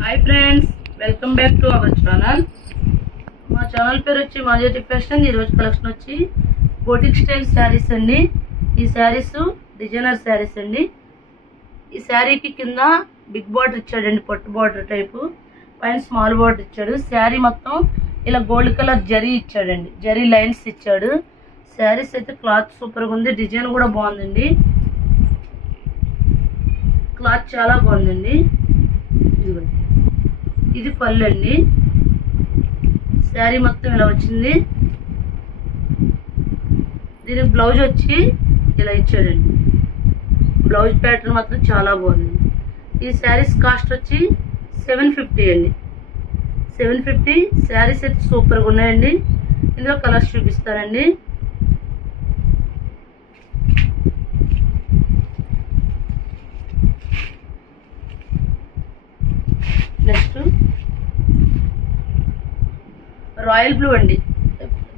Hi friends, welcome back to our channel. మా channel పేరు వచ్చి మాజేటి ఫ్యాషన్. ఈరోజు కలెక్షన్ వచ్చి బోటిక్ స్టైల్ శారీస్ అండి. ఈ శారీస్ డిజైనర్ శారీస్ అండి. ఈ శారీకి కింద బిగ్ బార్డర్ ఇచ్చాడండి, పట్టు బార్డర్ టైపు, పైన స్మాల్ బార్డర్ ఇచ్చాడు. శారీ మొత్తం ఇలా గోల్డ్ కలర్ జరీ ఇచ్చాడండి, జరీ లైన్స్ ఇచ్చాడు. శారీస్ అయితే క్లాత్ సూపర్గా ఉంది, డిజైన్ కూడా బాగుందండి, క్లాత్ చాలా బాగుందండి. ఇది పళ్ళు అండి. శారీ మొత్తం ఇలా వచ్చింది. దీనికి బ్లౌజ్ వచ్చి ఇలా ఇచ్చాడండి. బ్లౌజ్ ప్యాటర్న్ మాత్రం చాలా బాగుంది. ఈ శారీస్ కాస్ట్ వచ్చి 750 అండి. 750. శారీస్ అయితే సూపర్గా ఉన్నాయండి. ఇందులో కలర్స్ చూపిస్తానండి. నెక్స్ట్ రాయల్ బ్లూ అండి.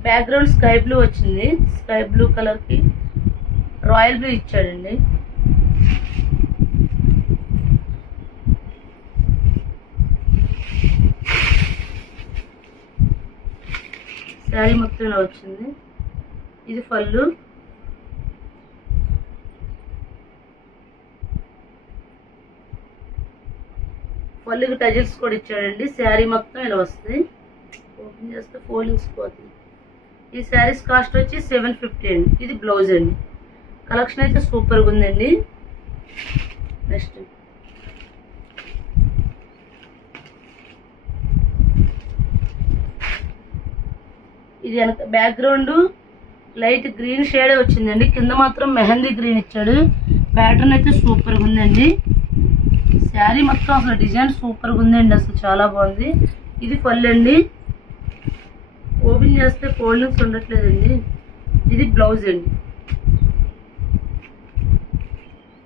బ్యాక్గ్రౌండ్ స్కై బ్లూ వచ్చింది. స్కై బ్లూ కలర్కి రాయల్ బ్లూ ఇచ్చాడండి. శారీ మొత్తం ఇలా వచ్చింది. ఇది పళ్ళు. పళ్ళుకి టజిల్స్ కూడా ఇచ్చాడండి. శారీ మొత్తం ఇలా వస్తుంది. ఓపెన్ చేస్తే ఫోల్డింగ్స్ పోతుంది. ఈ శారీస్ కాస్ట్ వచ్చి 750 అండి. ఇది బ్లౌజ్ అండి. కలెక్షన్ అయితే సూపర్గా ఉందండి. నెక్స్ట్ ఇది వెనక బ్యాక్గ్రౌండ్ లైట్ గ్రీన్ షేడే వచ్చిందండి. కింద మాత్రం మెహందీ గ్రీన్ ఇచ్చాడు. ప్యాటర్న్ అయితే సూపర్గా ఉందండి. శారీ మొత్తం అసలు డిజైన్ సూపర్గా ఉందండి, అసలు చాలా బాగుంది. ఇది పళ్ళు అండి. ఓపెన్ చేస్తే ఫోల్డింగ్స్ ఉండట్లేదండి. ఇది బ్లౌజ్ అండి.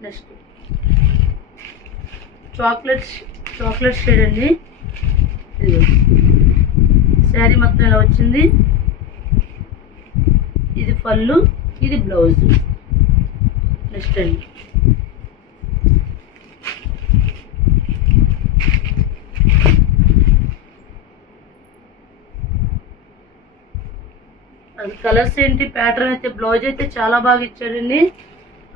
నెక్స్ట్ చాక్లెట్ షేడ్ అండి. ఇది శారీ మొత్తం ఇలా వచ్చింది. ఇది పళ్ళు, ఇది బ్లౌజ్. నెక్స్ట్ అండి అది కలర్స్ ఏంటి, ప్యాటర్న్ అయితే బ్లౌజ్ అయితే చాలా బాగా ఇచ్చాడండి.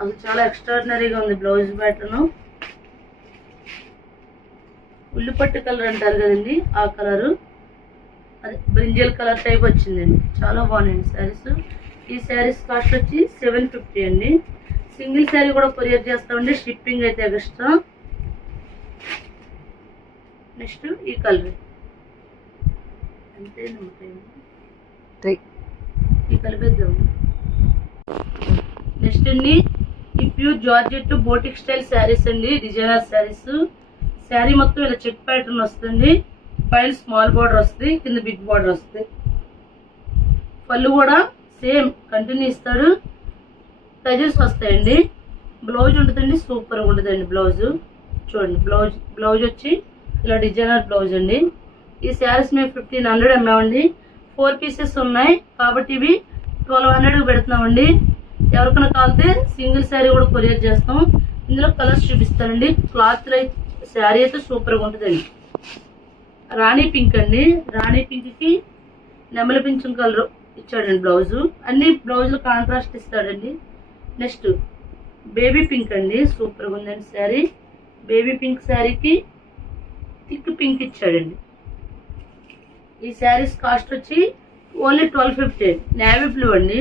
అది చాలా ఎక్స్ట్రాడినరీగా ఉంది బ్లౌజ్ ప్యాటర్న్. ఉల్లిపట్టు కలర్ అంటారు కదండి, ఆ కలరు, అది బ్రింజల్ కలర్ టైప్ వచ్చిందండి. చాలా బాగున్నాయండి శారీస్. ఈ శారీస్ కాస్ట్ వచ్చి 750 అండి. సింగిల్ శారీ కూడా కొరియర్ చేస్తామండి, షిప్పింగ్ అయితే ఎక్స్ట్రా. నెక్స్ట్ ఈ కలర్ అంతే ఈ కలిపేద్దాం. నెక్స్ట్ అండి ఈ pure georgette boutique style saris అండి, డిజైనర్ శారీస్. శారీ మొత్తం ఇలా చెక్ ప్యాటర్న్ వస్తుంది. పైన స్మాల్ బార్డర్ వస్తుంది, కింద బిగ్ బార్డర్ వస్తుంది. పళ్ళు కూడా సేమ్ కంటిన్యూ ఇస్తాడు. టజిల్స్ వస్తాయండి. బ్లౌజ్ ఉంటుందండి, సూపర్గా ఉంటుందండి బ్లౌజ్. చూడండి బ్లౌజ్ వచ్చి ఇలా డిజైనర్ బ్లౌజ్ అండి. ఈ శారీస్ మేము 1500 అమ్మామండి. 4 పీసెస్ ఉన్నాయి కాబట్టి ఇవి 1200 పెడుతున్నామండి. ఎవరికైనా కాలితే సింగిల్ శారీ కూడా కొరియర్ చేస్తాం. ఇందులో కలర్స్ చూపిస్తానండి. క్లాత్ శారీ అయితే సూపర్గా ఉంటుందండి. రాణి పింక్ అండి. రాణి పింక్కి నెమలి పింఛం కలర్ ఇచ్చాడండి బ్లౌజు. అన్ని బ్లౌజులు కాంట్రాస్ట్ ఇస్తాడండి. నెక్స్ట్ బేబీ పింక్ అండి, సూపర్గా ఉందండి శారీ. బేబీ పింక్ శారీకి థిక్ పింక్ ఇచ్చాడండి. ఈ శారీస్ కాస్ట్ వచ్చి ఓన్లీ 1250. నేవీ బ్లూ అండి.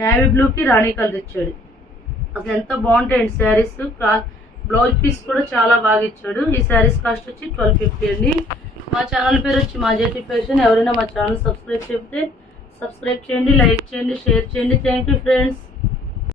నేవీ బ్లూకి రాణి కలర్ ఇచ్చాడు. అసలు ఎంత బాగుంటాయండి శారీస్. బ్లౌజ్ పీస్ కూడా చాలా బాగా ఇచ్చాడు. ఈ శారీస్ కాస్ట్ వచ్చి 1250 అండి. మా ఛానల్ పేరు వచ్చి మాజేటి ఫ్యాషన్. ఎవరైనా మా ఛానల్ సబ్స్క్రైబ్ చేయండి, లైక్ చేయండి, షేర్ చేయండి. Thank you friends.